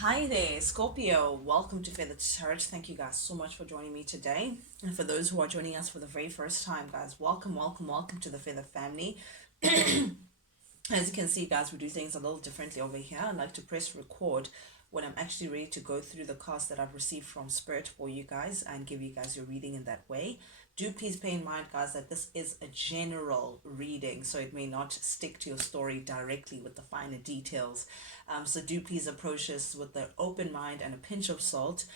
Hi there, Scorpio. Welcome to Feather Church. Thank you guys so much for joining me today. And for those who are joining us for the very first time, guys, welcome to the Feather family. As you can see, guys, we do things a little differently over here. I like to press record when I'm actually ready to go through the cards that I've received from Spirit for you guys and give you guys your reading in that way. Do please pay in mind, guys, that this is a general reading, so it may not stick to your story directly with the finer details. So do please approach this with an open mind and a pinch of salt,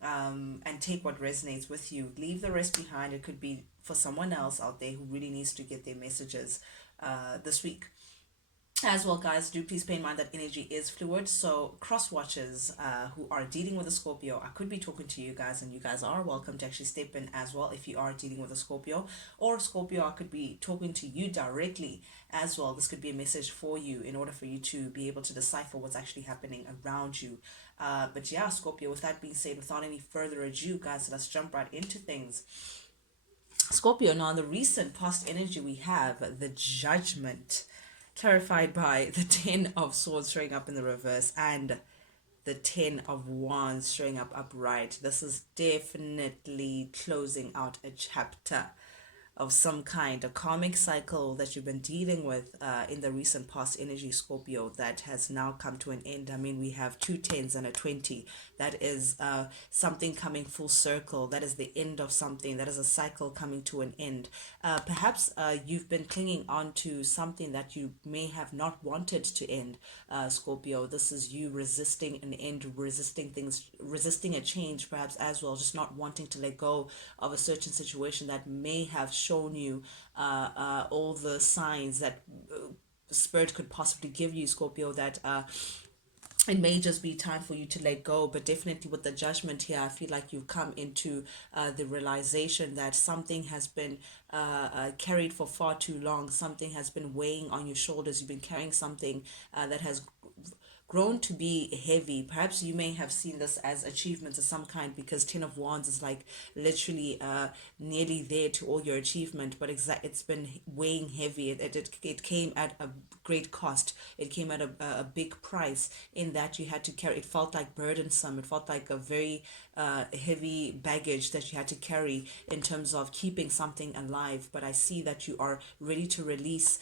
and take what resonates with you. Leave the rest behind. It could be for someone else out there who really needs to get their messages this week. As well, guys, do please pay in mind that energy is fluid. So cross watchers who are dealing with a Scorpio, I could be talking to you guys, and you guys are welcome to actually step in as well if you are dealing with a Scorpio. Or Scorpio, I could be talking to you directly as well. This could be a message for you in order for you to be able to decipher what's actually happening around you. But yeah, Scorpio, with that being said, without any further ado, guys, let's jump right into things. Scorpio, now in the recent past energy, we have the Judgment, clarified by the 10 of Swords showing up in the reverse and the 10 of Wands showing up upright. This is definitely closing out a chapter of some kind, a karmic cycle that you've been dealing with in the recent past energy, Scorpio, that has now come to an end. I mean, we have two tens and a 20. That is something coming full circle. That is the end of something. That is a cycle coming to an end. Perhaps you've been clinging on to something that you may have not wanted to end, Scorpio. This is you resisting an end, resisting things, resisting a change, perhaps as well, just not wanting to let go of a certain situation that may have shown you all the signs that Spirit could possibly give you, Scorpio, that it may just be time for you to let go. But definitely with the Judgment here, I feel like you've come into the realization that something has been carried for far too long. Something has been weighing on your shoulders. You've been carrying something that has grown to be heavy. Perhaps you may have seen this as achievements of some kind, because 10 of Wands is like literally nearly there to all your achievement, but it's been weighing heavy. It came at a great cost. It came at a big price, in that you had to carry. It felt like burdensome. It felt like a very heavy baggage that you had to carry in terms of keeping something alive. But I see that you are ready to release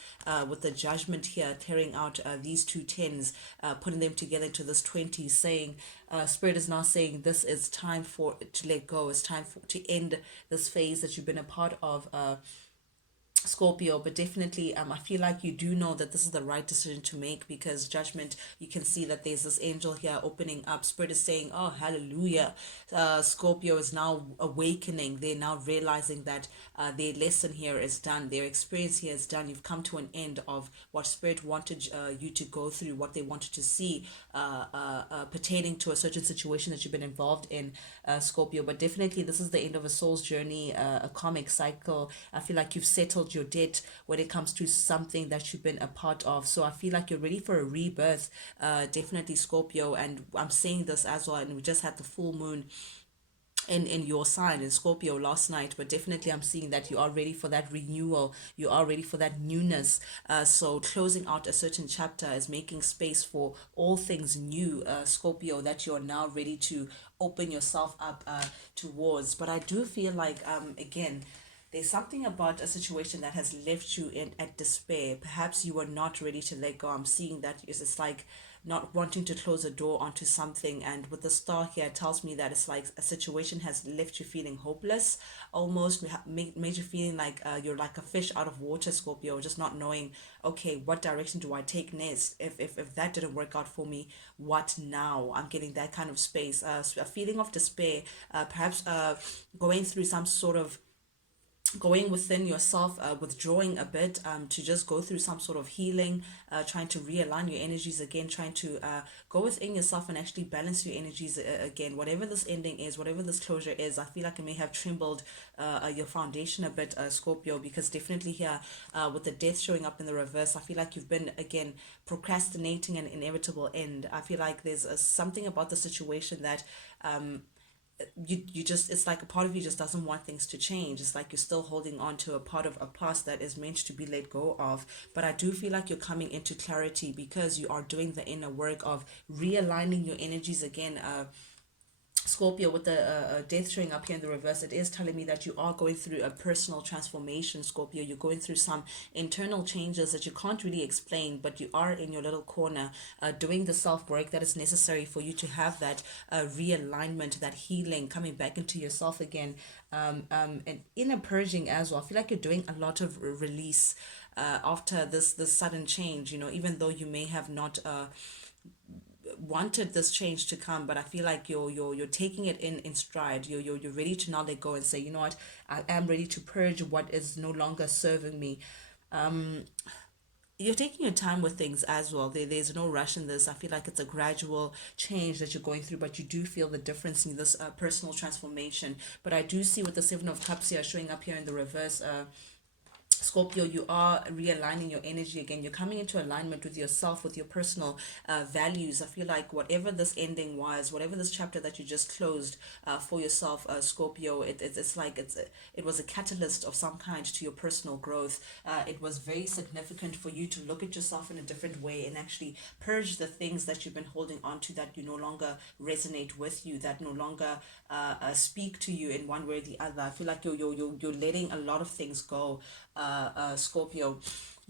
with the Judgment here, tearing out these two tens, putting them together into this 20, saying Spirit is now saying this is time for to let go. It's time to end this phase that you've been a part of, Scorpio. But definitely I feel like you do know that this is the right decision to make, because Judgment, you can see that there's this angel here opening up. Spirit is saying, oh hallelujah, Scorpio is now awakening. They're now realizing that their lesson here is done, their experience here is done. You've come to an end of what Spirit wanted you to go through, what they wanted to see pertaining to a certain situation that you've been involved in, Scorpio. But definitely this is the end of a soul's journey, a karmic cycle. I feel like you've settled your debt when it comes to something that you've been a part of. So I feel like you're ready for a rebirth, definitely, Scorpio. And I'm saying this as well, and we just had the full moon in your sign in Scorpio last night. But definitely I'm seeing that you are ready for that renewal, you are ready for that newness. So closing out a certain chapter is making space for all things new, Scorpio, that you're now ready to open yourself up towards. But I do feel like again, there's something about a situation that has left you in at despair. Perhaps you were not ready to let go. I'm seeing that it's like not wanting to close a door onto something. And with the star here, it tells me that it's like a situation has left you feeling hopeless, almost made you feeling like you're like a fish out of water, Scorpio, just not knowing, okay, what direction do I take next? If that didn't work out for me, what now? I'm getting that kind of space, a feeling of despair, perhaps going through some sort of going within yourself, withdrawing a bit, to just go through some sort of healing, trying to realign your energies again, trying to go within yourself and actually balance your energies again. Whatever this ending is, whatever this closure is, I feel like it may have trembled your foundation a bit, Scorpio, because definitely here, with the death showing up in the reverse, I feel like you've been again procrastinating an inevitable end. I feel like there's something about the situation that you just, it's like a part of you just doesn't want things to change. It's like you're still holding on to a part of a past that is meant to be let go of. But I do feel like you're coming into clarity because you are doing the inner work of realigning your energies again. Scorpio, with the death showing up here in the reverse, it is telling me that you are going through a personal transformation, Scorpio. You're going through some internal changes that you can't really explain, but you are in your little corner doing the self work that is necessary for you to have that realignment, that healing, coming back into yourself again, and inner purging as well. I feel like you're doing a lot of release after this sudden change. Even though you may have not wanted this change to come, but I feel like you're taking it in stride. You're ready to now let go and say, you know what, I am ready to purge what is no longer serving me. You're taking your time with things as well. There's no rush in this. I feel like it's a gradual change that you're going through, but you do feel the difference in this personal transformation. But I do see with the Seven of Cups here showing up here in the reverse, Scorpio, you are realigning your energy again. You're coming into alignment with yourself, with your personal values. I feel like whatever this ending was, whatever this chapter that you just closed for yourself, Scorpio, it's like it was a catalyst of some kind to your personal growth. It was very significant for you to look at yourself in a different way and actually purge the things that you've been holding on to that you no longer resonate with you, that no longer speak to you in one way or the other. I feel like you're letting a lot of things go, Scorpio.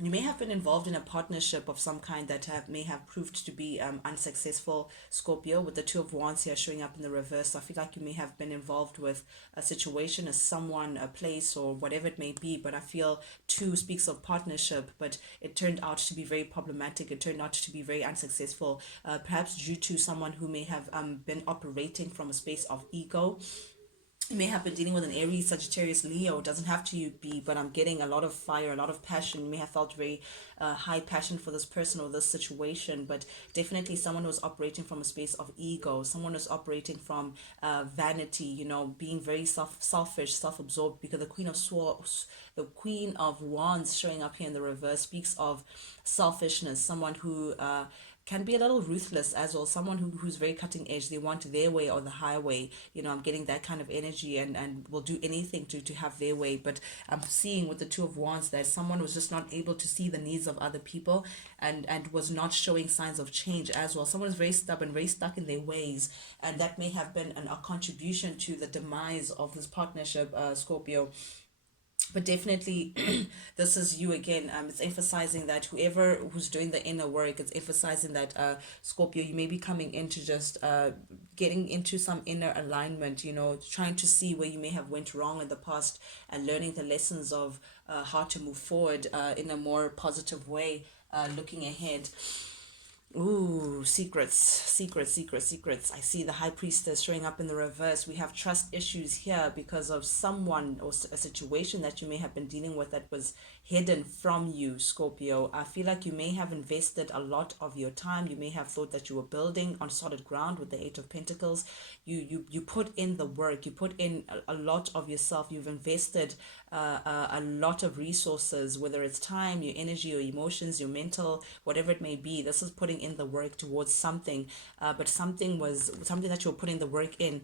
You may have been involved in a partnership of some kind that may have proved to be unsuccessful, Scorpio, with the Two of Wands here showing up in the reverse. I feel like you may have been involved with a situation, a someone, a place, or whatever it may be, but I feel two speaks of partnership, but it turned out to be very problematic. It turned out to be very unsuccessful, perhaps due to someone who may have been operating from a space of ego. You may have been dealing with an Aries, Sagittarius, Leo. It doesn't have to be, but I'm getting a lot of fire, a lot of passion. You may have felt very high passion for this person or this situation, but definitely someone who's operating from a space of ego, someone who's operating from vanity, being very selfish, self-absorbed, because the Queen of Swords, the Queen of Wands showing up here in the reverse speaks of selfishness, someone who can be a little ruthless as well, someone who's very cutting edge. They want their way or the highway. I'm getting that kind of energy, and will do anything to have their way. But I'm seeing with the Two of Wands that someone was just not able to see the needs of other people, and was not showing signs of change as well. Someone is very stubborn, very stuck in their ways, and that may have been a contribution to the demise of this partnership, Scorpio. But definitely this is you again. It's emphasizing that whoever who's doing the inner work, it's emphasizing that Scorpio, you may be coming into just getting into some inner alignment, trying to see where you may have went wrong in the past, and learning the lessons of how to move forward in a more positive way, looking ahead. Ooh, secrets. I see the High Priestess showing up in the reverse. We have trust issues here because of someone or a situation that you may have been dealing with that was hidden from you, Scorpio. I feel like you may have invested a lot of your time. You may have thought that you were building on solid ground with the Eight of Pentacles. You put in the work. You put in a lot of yourself. You've invested a lot of resources, whether it's time, your energy, your emotions, your mental, whatever it may be. This is putting in the work towards something, but something that you're putting the work in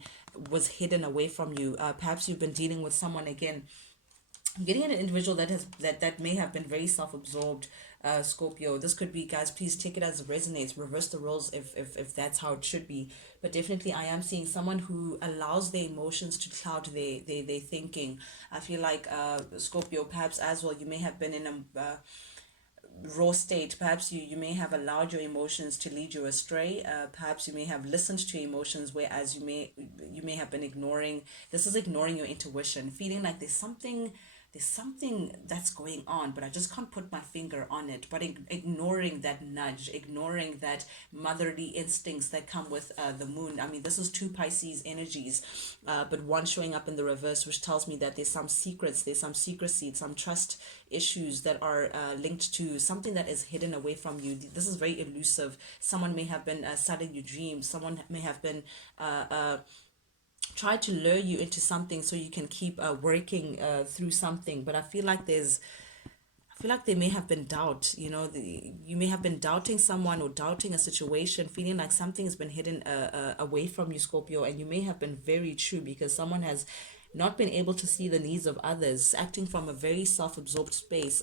was hidden away from you. Perhaps you've been dealing with someone again. I'm getting an individual that may have been very self-absorbed, Scorpio. This could be, guys, please take it as it resonates. Reverse the roles if that's how it should be. But definitely I am seeing someone who allows their emotions to cloud their thinking. I feel like Scorpio, perhaps as well, you may have been in a raw state. Perhaps you may have allowed your emotions to lead you astray. Perhaps you may have listened to your emotions, whereas you may have been ignoring. This is ignoring your intuition, feeling like there's something that's going on, but I just can't put my finger on it. But ignoring that nudge, ignoring that motherly instincts that come with the moon. I mean, this is two Pisces energies, but one showing up in the reverse, which tells me that there's some secrets, there's some secrecy, some trust issues that are linked to something that is hidden away from you. This is very elusive. Someone may have been selling you dreams. Someone may have been try to lure you into something so you can keep working through something. But I feel like feel like there may have been doubt. You may have been doubting someone or doubting a situation, feeling like something has been hidden away from you, Scorpio, and you may have been very true because someone has not been able to see the needs of others, acting from a very self-absorbed space.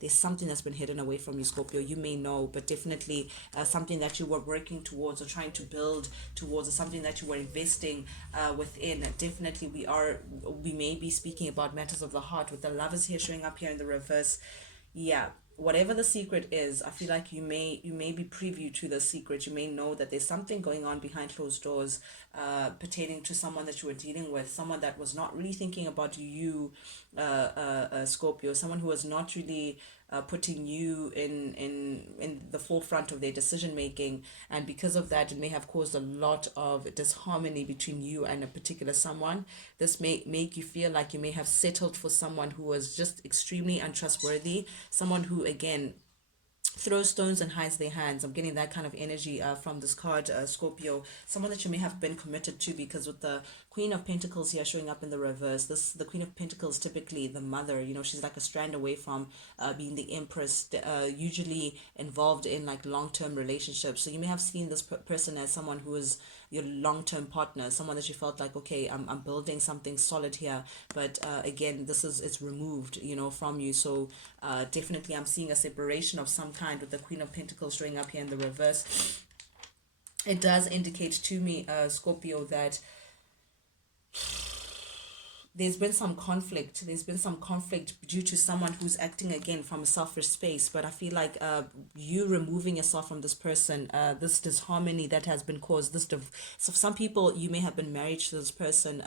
There's something that's been hidden away from you, Scorpio. You may know, but definitely something that you were working towards or trying to build towards, or something that you were investing within. Definitely, we may be speaking about matters of the heart with the lovers here showing up here in the reverse. Yeah, whatever the secret is, I feel like you may be privy to the secret. You may know that there's something going on behind closed doors pertaining to someone that you were dealing with, someone that was not really thinking about you, Scorpio, someone who was not really putting you in the forefront of their decision making, and because of that, it may have caused a lot of disharmony between you and a particular someone. This may make you feel like you may have settled for someone who was just extremely untrustworthy, someone who, again, throws stones and hides their hands. I'm getting that kind of energy from this card, Scorpio. Someone that you may have been committed to, because with the Queen of Pentacles here showing up in the reverse, the Queen of Pentacles, typically the mother, she's like a strand away from being the Empress, usually involved in like long-term relationships. So you may have seen this person as someone who is your long-term partner, someone that you felt like, okay, I'm building something solid here, but again, it's removed, from you. So definitely I'm seeing a separation of some kind with the Queen of Pentacles showing up here in the reverse. It does indicate to me, Scorpio, that there's been some conflict. There's been some conflict due to someone who's acting, again, from a selfish space. But I feel like you removing yourself from this person, this disharmony that has been caused, so some people, you may have been married to this person.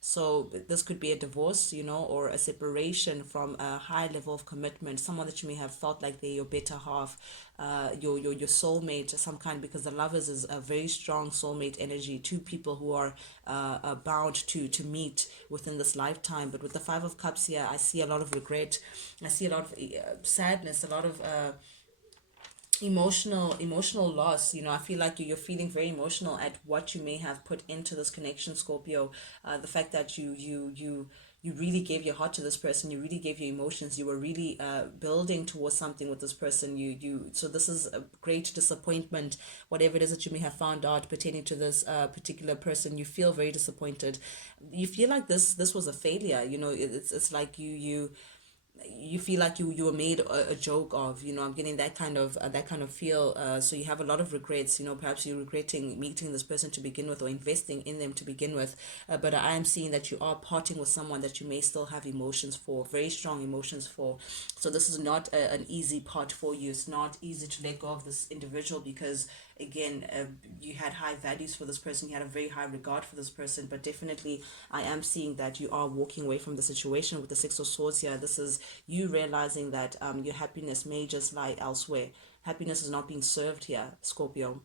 So this could be a divorce, or a separation from a high level of commitment. Someone that you may have felt like they're your better half, your soulmate, some kind, because the lovers is a very strong soulmate energy. Two people who are bound to meet within this lifetime. But with the Five of Cups here, I see a lot of regret. I see a lot of sadness, a lot of emotional loss. I feel like you're feeling very emotional at what you may have put into this connection, Scorpio. The fact that you really gave your heart to this person, you really gave your emotions, you were really building towards something with this person. So this is a great disappointment. Whatever it is that you may have found out pertaining to this particular person, you feel very disappointed. You feel like this was a failure. It's like you feel like you were made a joke of. I'm getting that kind of feel. So you have a lot of regrets. Perhaps you're regretting meeting this person to begin with, or investing in them to begin with. But I am seeing that you are parting with someone that you may still have emotions for, very strong emotions for. So this is not an easy part for you. It's not easy to let go of this individual, because again, you had high values for this person, you had a very high regard for this person. But definitely I am seeing that you are walking away from the situation with the Six of Swords here. This is you realizing that your happiness may just lie elsewhere. Happiness is not being served here, Scorpio.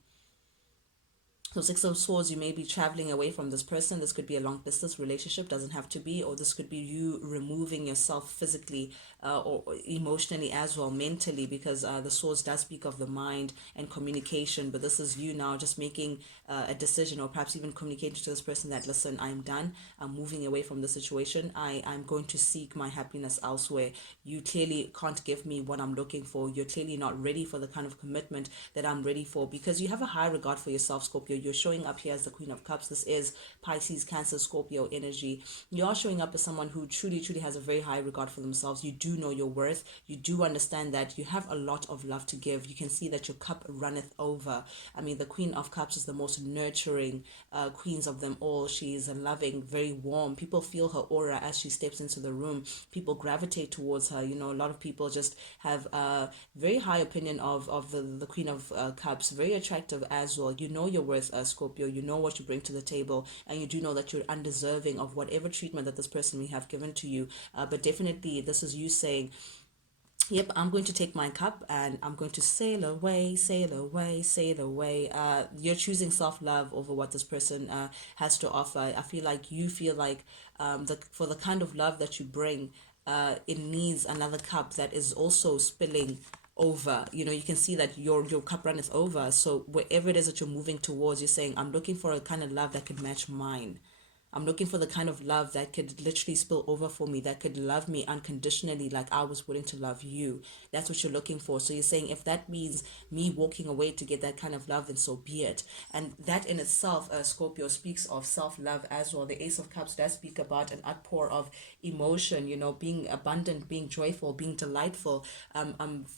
So Six of Swords, you may be traveling away from this person. This could be a long distance relationship, doesn't have to be, or this could be you removing yourself physically or emotionally as well, mentally, because the Swords does speak of the mind and communication. But this is you now just making a decision, or perhaps even communicating to this person that, listen, I'm done. I'm moving away from the situation. I'm going to seek my happiness elsewhere. You clearly can't give me what I'm looking for. You're clearly not ready for the kind of commitment that I'm ready for, because you have a high regard for yourself, Scorpio. You're showing up here as the Queen of Cups. This is Pisces, Cancer, Scorpio energy. You are showing up as someone who truly has a very high regard for themselves. You do know your worth. You do understand that you have a lot of love to give. You can see that your cup runneth over. I mean, the Queen of Cups is the most nurturing queens of them all. She is a loving, very warm. People feel her aura as she steps into the room. People gravitate towards her. A lot of people just have a very high opinion of the Queen of Cups. Very attractive as well. You know your worth, Scorpio. You know what you bring to the table, and you do know that you're undeserving of whatever treatment that this person may have given to you. But definitely this is you saying, yep, I'm going to take my cup and I'm going to sail away, sail away, sail away. You're choosing self-love over what this person has to offer. I feel like you feel like for the kind of love that you bring, it needs another cup that is also spilling over. You can see that your cup runneth over. So wherever it is that you're moving towards, you're saying, I'm looking for a kind of love that can match mine. I'm looking for the kind of love that could literally spill over for me, that could love me unconditionally like I was willing to love you. That's what you're looking for. So you're saying if that means me walking away to get that kind of love, then so be it. And that in itself, Scorpio, speaks of self-love as well. The Ace of Cups does speak about an outpour of emotion, being abundant, being joyful, being delightful,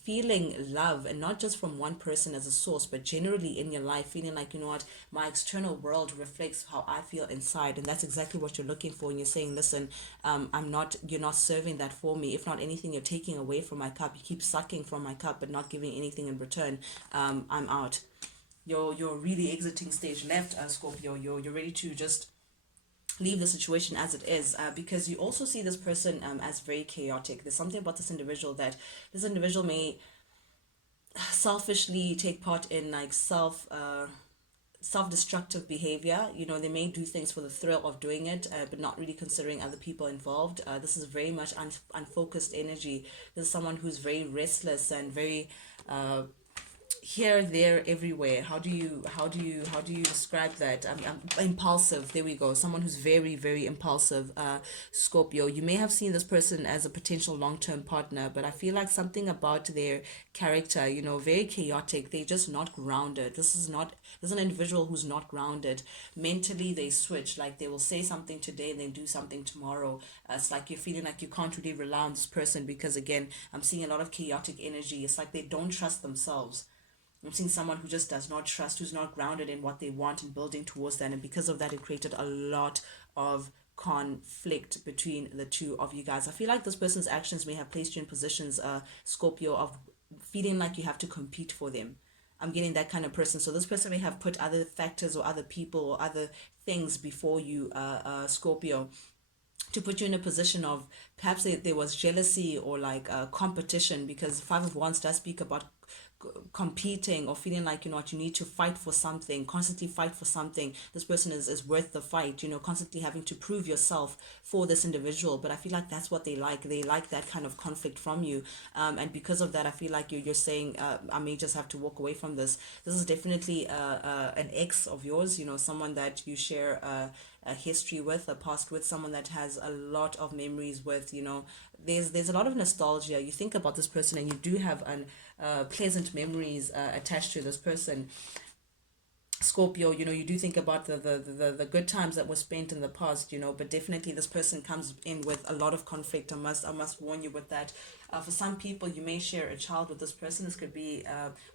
feeling love, and not just from one person as a source, but generally in your life, feeling like, what, my external world reflects how I feel inside. And that's exactly what you're looking for. And you're saying, listen, you're not serving that for me. If not anything, you're taking away from my cup. You keep sucking from my cup, but not giving anything in return. I'm out. You're really exiting stage left, Scorpio. You're ready to just leave the situation as it is, because you also see this person as very chaotic. There's something about this individual that this individual may selfishly take part in like self-destructive behavior. They may do things for the thrill of doing it, but not really considering other people involved. This is very much unfocused energy. This is someone who's very restless and very here, there, everywhere. How do you describe that? I'm impulsive. There we go. Someone who's very, very impulsive. Scorpio. You may have seen this person as a potential long-term partner, but I feel like something about their character, very chaotic. They're just not grounded. This is an individual who's not grounded. Mentally, they switch. Like they will say something today and then do something tomorrow. It's like you're feeling like you can't really rely on this person because, again, I'm seeing a lot of chaotic energy. It's like they don't trust themselves. I'm seeing someone who just does not trust, who's not grounded in what they want and building towards that. And because of that, it created a lot of conflict between the two of you guys. I feel like this person's actions may have placed you in positions, Scorpio, of feeling like you have to compete for them. I'm getting that kind of person. So this person may have put other factors or other people or other things before you, Scorpio, to put you in a position of perhaps there was jealousy or like competition, because Five of Wands does speak about competing or feeling like what, you need to fight for something, constantly fight for something. This person is worth the fight, constantly having to prove yourself for this individual. But I feel like that's what they like that kind of conflict from you, and because of that, I feel like you're saying, I may just have to walk away from this. This is definitely an ex of yours, someone that you share a history with, a past with, someone that has a lot of memories with. There's a lot of nostalgia. You think about this person and you do have an pleasant memories attached to this person, Scorpio. You do think about the good times that were spent in the past, but definitely this person comes in with a lot of conflict. I must warn you with that. For some people, you may share a child with this person. This could be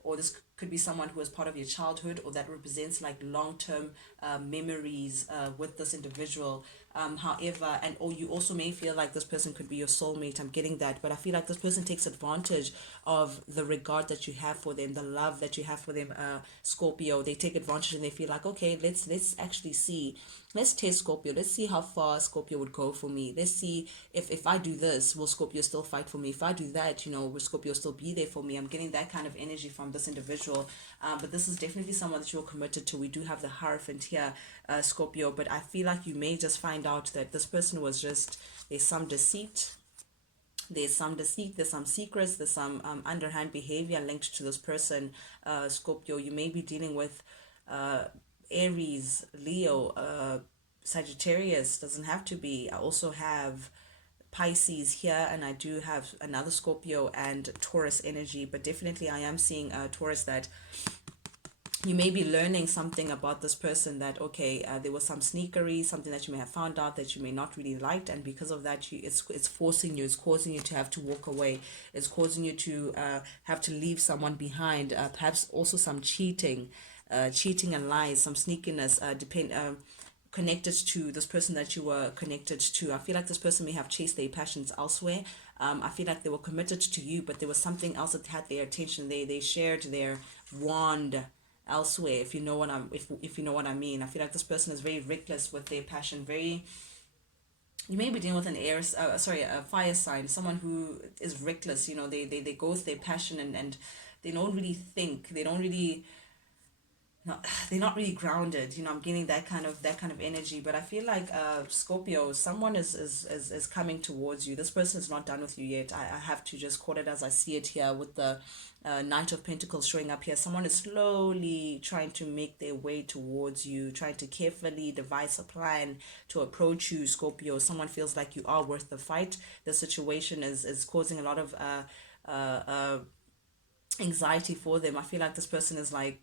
or this could be someone who is part of your childhood, or that represents like long-term memories with this individual. However, and or you also may feel like this person could be your soulmate. I'm getting that, but I feel like this person takes advantage of the regard that you have for them, the love that you have for them, Scorpio. They take advantage and they feel like, okay, let's actually see. Let's test Scorpio. Let's see how far Scorpio would go for me. Let's see if I do this, will Scorpio still fight for me? If I do that, will Scorpio still be there for me? I'm getting that kind of energy from this individual. But this is definitely someone that you're committed to. We do have the Hierophant here, Scorpio. But I feel like you may just find out that this person was just, there's some deceit. There's some secrets, there's some underhand behavior linked to this person, Scorpio. You may be dealing with Aries, Leo, Sagittarius. Doesn't have to be. I also have Pisces here, and I do have another Scorpio and Taurus energy, but definitely I am seeing Taurus, that you may be learning something about this person, that okay, there was some sneakery, something that you may have found out that you may not really liked, and because of that, it's forcing you, it's causing you to have to walk away, it's causing you to have to leave someone behind, perhaps also some cheating and lies, some sneakiness, connected to this person that you were connected to. I feel like this person may have chased their passions elsewhere. I feel like they were committed to you, but there was something else that had their attention. They shared their wand elsewhere, if you know what if you know what I mean. I feel like this person is very reckless with their passion. You may be dealing with an a fire sign, someone who is reckless. They go with their passion, and they don't really think. They don't really not they're not really grounded. I'm getting that kind of energy. But I feel like Scorpio, someone is coming towards you. This person is not done with you yet. I have to just call it as I see it here with the Knight of Pentacles showing up here. Someone is slowly trying to make their way towards you, trying to carefully devise a plan to approach you, Scorpio. Someone feels like you are worth the fight. The situation is causing a lot of anxiety for them. I feel like this person is like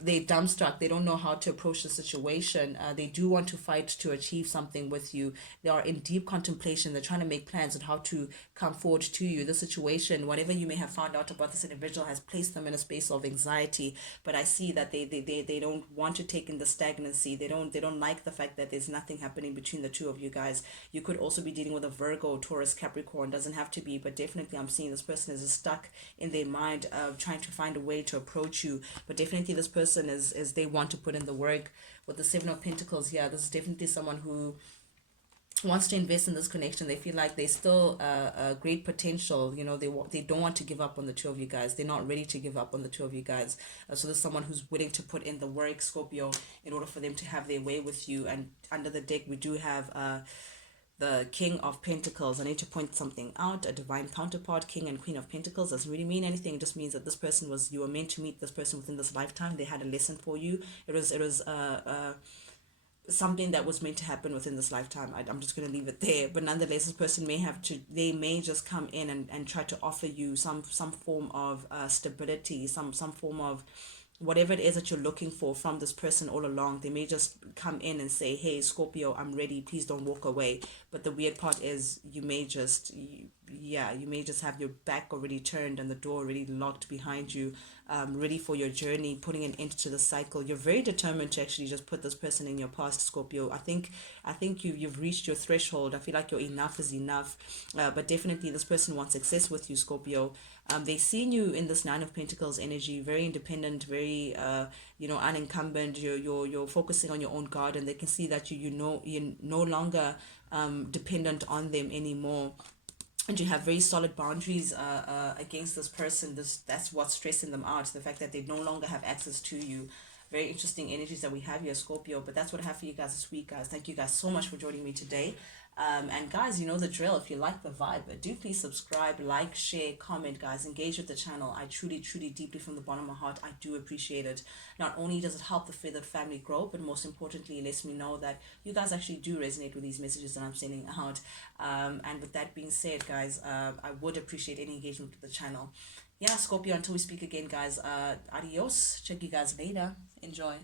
they dumbstruck. They don't know how to approach the situation. They do want to fight to achieve something with you. They are in deep contemplation. They're trying to make plans on how to come forward to you. The situation, whatever you may have found out about this individual, has placed them in a space of anxiety. But I see that they don't want to take in the stagnancy. They don't like the fact that there's nothing happening between the two of you guys. You could also be dealing with a Virgo, Taurus, Capricorn. Doesn't have to be, but definitely I'm seeing this person is stuck in their mind of trying to find a way to approach you. But definitely this person is they want to put in the work. With the Seven of Pentacles here, this is definitely someone who wants to invest in this connection. They feel like there's still a great potential. They don't want to give up on the two of you guys. They're not ready to give up on the two of you guys. So there's someone who's willing to put in the work, Scorpio, in order for them to have their way with you. And under the deck we do have the King of Pentacles. I need to point something out. A divine counterpart. King and Queen of Pentacles doesn't really mean anything. It just means that this person you were meant to meet this person within this lifetime. They had a lesson for you. It was something that was meant to happen within this lifetime. I'm just going to leave it there. But nonetheless, this person they may just come in and try to offer you some form of stability, some form of whatever it is that you're looking for from this person all along. They may just come in and say, hey, Scorpio, I'm ready, please don't walk away. But the weird part is you may just have your back already turned and the door already locked behind you, ready for your journey, putting an end to the cycle. You're very determined to actually just put this person in your past, Scorpio. I think you've reached your threshold. I feel like your enough is enough. But definitely this person wants success with you, Scorpio. They seen you in this Nine of Pentacles energy, very independent, very unencumbered. You're focusing on your own garden. They can see that you're no longer dependent on them anymore, and you have very solid boundaries against this person. That's what's stressing them out, the fact that they no longer have access to you. Very interesting energies that we have here, Scorpio. But that's what I have for you guys this week, guys. Thank you guys so much for joining me today. And guys, you know the drill. If you like the vibe, do please subscribe, like, share, comment, guys. Engage with the channel. I truly, truly, deeply from the bottom of my heart, I do appreciate it. Not only does it help the feathered family grow, but most importantly, it lets me know that you guys actually do resonate with these messages that I'm sending out. And with that being said, guys, I would appreciate any engagement with the channel. Yeah, Scorpio, until we speak again, guys, adios. Check you guys later. Enjoy.